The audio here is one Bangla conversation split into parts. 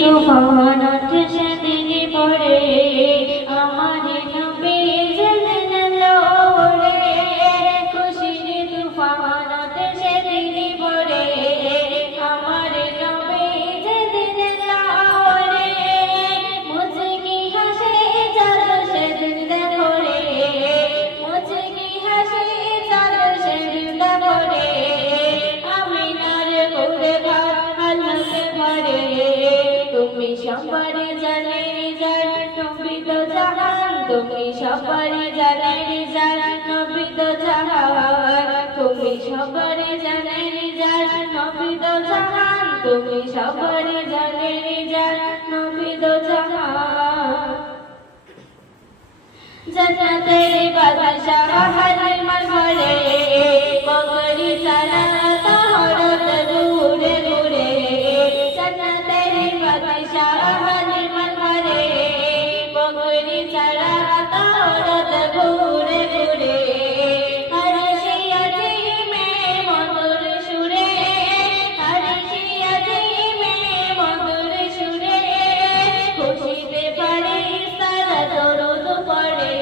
তুফানত সেদিন পড়ে আমার নবী জানল রে খুশির তুফানত সেদিন পড়ে আমার নবী জানল রে মুচকি হাসে চাঁদ সেদিন দেখো রে মুচকি হাসে চাঁদ সেদিন দেখো রে আমিনার কোলে ভাত আলোকে ভরে তুমি সবারে জানে যার নবী তো জাহান তুমি সবারে জানে যার নবী তো জাহান তুমি সবারে জানে যার নবী তো জাহান তুমি সবারে জানে যার নবী তো জাহান জান্নাতের বাদশাহ হালিল মারমরে বগরি সারা তাহরত ঘুরে ঘুরে জান্নাতের বাদশাহ হালিল মারমরে বগরি সারা তাহরত ঘুরে ঘুরে আরশি আজিমে মধুর সুরে আরশি আজিমে মধুর সুরে খুশিতে ফারিস্তারা দরুদ পড়ে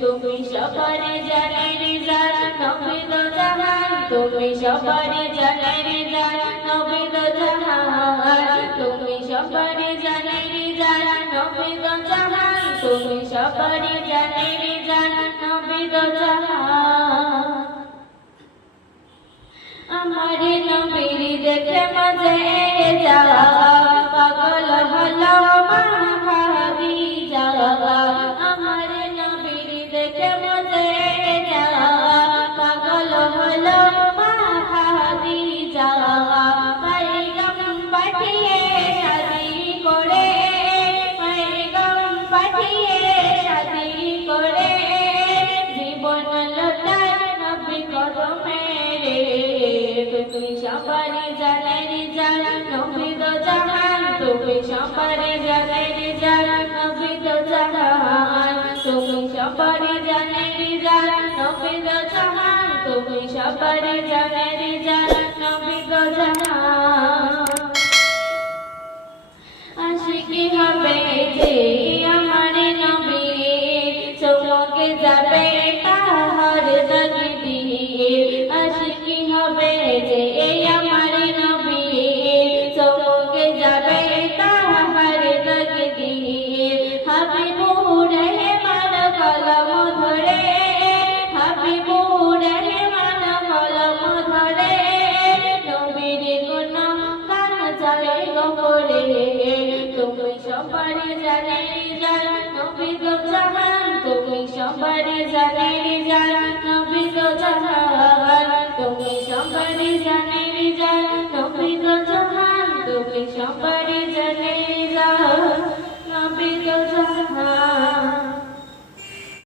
তুমি সবারে জানে যার নবী তো জাহান তুমি সবারে জানে যার নবী তো জাহান তুমি সবারে জানে যার নবী তো জাহান তুমি সবারে জানে যার নবী তো জাহান আমার নবীর দেখে মজে যা পাগল হলো মা খাদিজা আমার নবীর দেখে মজে যা পাগল হলো মা খাদিজা পয়গম পাঠিয়ে শাদি করে পয়গম পাঠিয়ে শাদি করে জীবন লতার নবী কদমে তুমি সবারে জানে যার নবী তো জাহান তুমি সবারে জানে যার নবী তো জাহান তুমি সবারে জানে যার নবী তো জাহান তুমি সবারে জানে যার নবী তো জাহান আশিকি হবে যে আমার নবী চমকে যাবে তাহার তকদীর আশিকি হবে যে আমার নবী চমকে যাবে তাহার তকদীর হাবিবুর রহমান কলম ধরে হাবিবুর রহমান কলম ধরে নবীর গুণ গান চালে গোপরে তুমি সবারে জানে যার নবী তো জাহান তুমি সবারে জানে যার নবী তো জাহান তুমি সবারে জানে যার নবী তো জাহান তুমি সবারে জানে যার নবী তো জাহান।